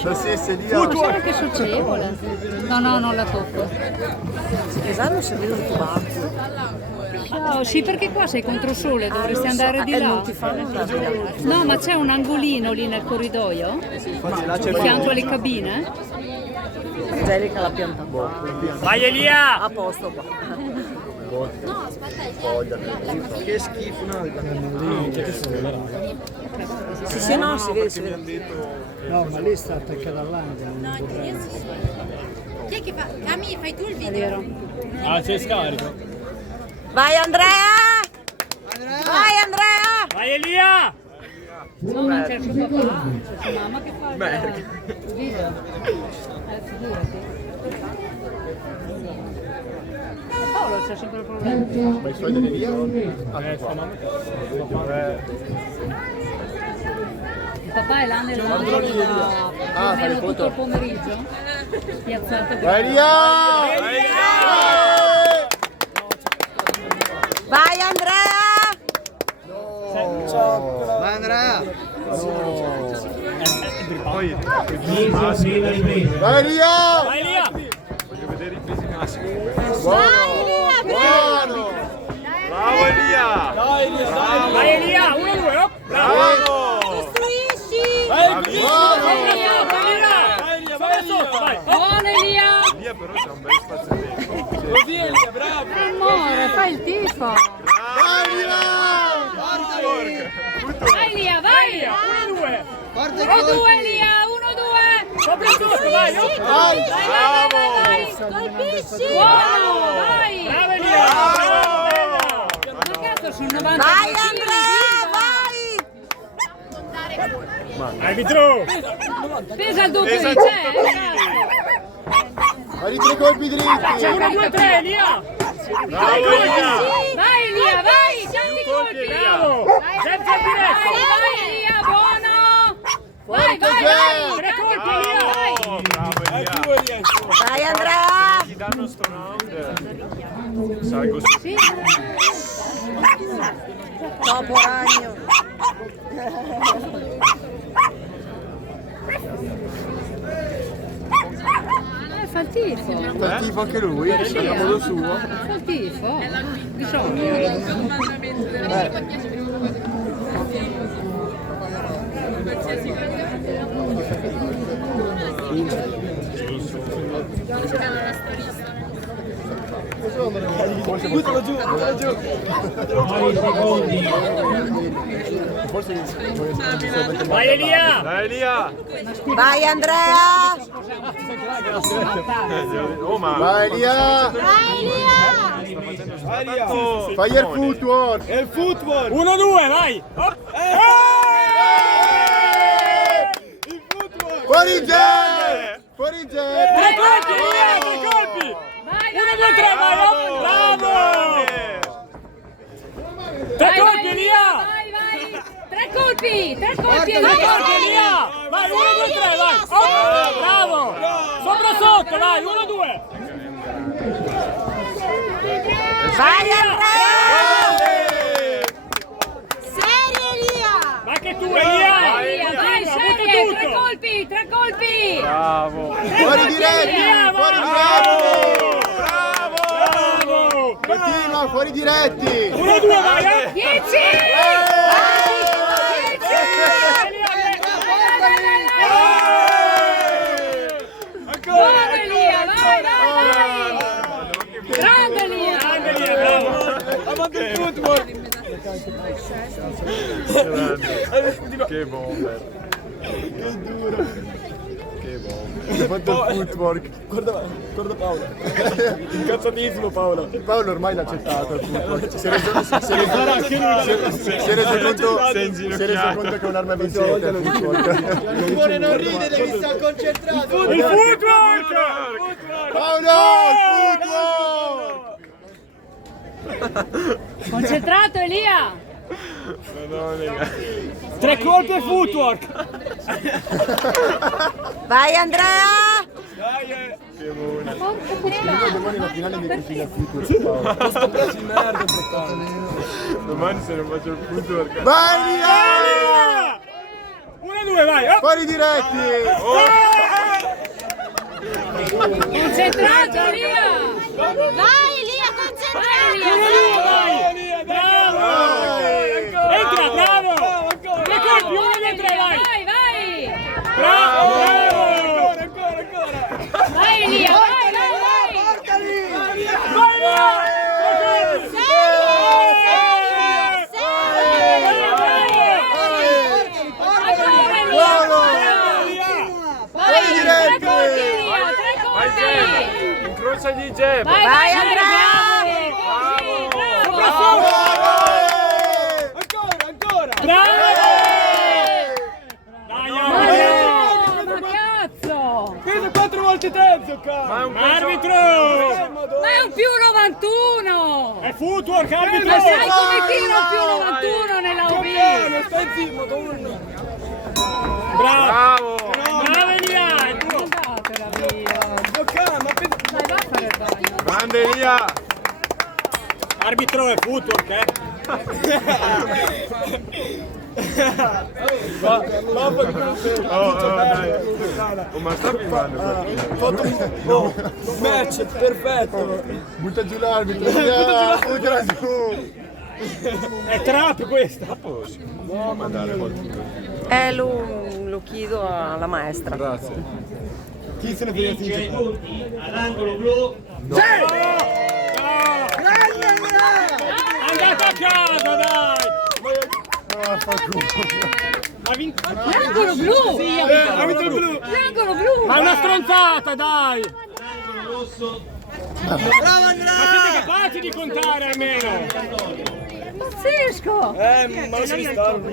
C'era che socievole. No, non la tocco. Esatto, se vedo il tabacco. Ciao, sì, perché qua sei contro sole, dovresti andare di là. Non ti fanno andare di là. No, ma c'è un angolino lì nel corridoio? Di fianco alle cabine? Angelica la pianta. Vai Elia! A posto qua. Che schifo, no? Sì, no, si vede. No, ma lì sta attaccata all'angolo. Chi è che fa? Cami, fai tu il video? Ah, c'è scarico. Vai Andrea! Vai Andrea! Vai Elia! No, non c'è il suo papà, c'è sua mamma che fa il video. Figurati. Paolo c'è sempre il problema. Ma i suoi delle via? Il papà è là nell'angolo da più o meno tutto il pomeriggio. Piazzato. Vai via! Vai Andrea! Vai Andrea! Vai via! Vai Elia! Voglio vedere i pesi massimi. Buono! Bravo Elia! Vai Elia! 1-2, oh! Bravo! Costruisci! Vai Elia! Vai sotto, vai! Buono Elia! Elia però c'è un bel spazio dentro. Così Elia, bravo! Amore, fai il tifo! Vai Elia! Vai Elia, vai! 1-2! 1-2 Elia, 1-2! Sopra tutto, vai! Vai! Bravo! Colpisci! Buono, vai! Bravo Elia! Ma cazzo, sono 90 Vai kg, Andrea! Vai! Arbitro! Pesa il doppio di Pesa il te, doppio di Fai i 3 colpi dritti! 1-2-3 Elia! Bravo Elia! Vai Elia, vai! Tanti colpi! Bravo! Senza il diretto! Vai Elia, buono! Vai, Forte, vai, Gè! vai! 3 colpi Vai! Elia! Bravo Elia! Vai Andrea! Ti danno sto round. Salgo su. Sì. Dopo ragno! Fa il tifo! Fa il tifo anche lui, a modo suo. Fa il tifo! Bisogna! Buttalo giù! Vai Elia! Dai Elia! Vai Andrea! Oh ma... Vai Elia! Fai il footwork! È il football! 1-2, vai! Oh. Il football! Fuori Gè! Fuori Gè! 3 colpi Elia, 3 colpi! 1-2-3, vai! Oh. Bravo! 3 colpi Elia! Vai, vai! 3 colpi! 3 colpi! Elia! Vai, 1-2-3, vai! Oh, bravo! Sopra sotto, vai, 1-2! Vai Andrea! Serio Elia! Ma che tu Elia! Vai, serie! 3 colpi! 3 colpi! Bravo! Fuori diretti! Fuori diretti! Bravo! Continua, fuori diretti! 1-2, vai! 10! Buono Elia, vai, vai, vai! Grande Elia! Grande Elia, bravo! Avanti il football! Che bomber! Che duro! Che bomber! Ha fatto il footwork! Guarda Paolo! Incazzatissimo Paolo! Paolo ormai l'ha accettato il footwork! Si è reso conto che è un'arma vincente il footwork! Simone non ride, devi stare concentrato! Il footwork! Paolo! Il footwork! Concentrato Elia! Madonna! 3 colpi e footwork! Vai Andrea! Che buona! Porca puttana! Domani la finale mi cucina il footwork Paolo! Sto preso in merda, Domani se non faccio il footwork... Vai via! 1-2 2, vai! Oh. Fuori diretti! Concentrato, Elia! Vai Elia, concentrato! Vai! Bravo! Entra, bravo! Tre colpi, 1 e 3, vai! Vai, vai! Bravo! Ancora! Vai, Elia, vai, vai, vai! Vai! Fuori diretti! Incrociagli Gebo! Vai Andrea! Ancora! Bravo! Dai, Ma cazzo! Questo 4 volte terzo, cazzo! arbitro! Ma è un più 91! È footwork, arbitro! Ma sai come tiro un più 91 nella OB? Stai zitto, Madonna! Bravo! Bravo Elia! È tuo! Andatela via! Giocando, Dai, va a fare il bagno! Grande Elia! Arbitro è footwork, Ma sta filmando? match perfetto! Butta giù l'arbitro! Buttala giù! È trap questa! Lo chiedo alla maestra. Grazie. Chi se ne frega? all'angolo blu. Andate a casa, dai! Ha vinto! L'angolo blu! Sì, Ha vinto il blu! l'angolo blu! Ma è una stronzata, dai! L'angolo rosso. Ma siete capaci di contare almeno? Pazzesco! Ma lasciami stare!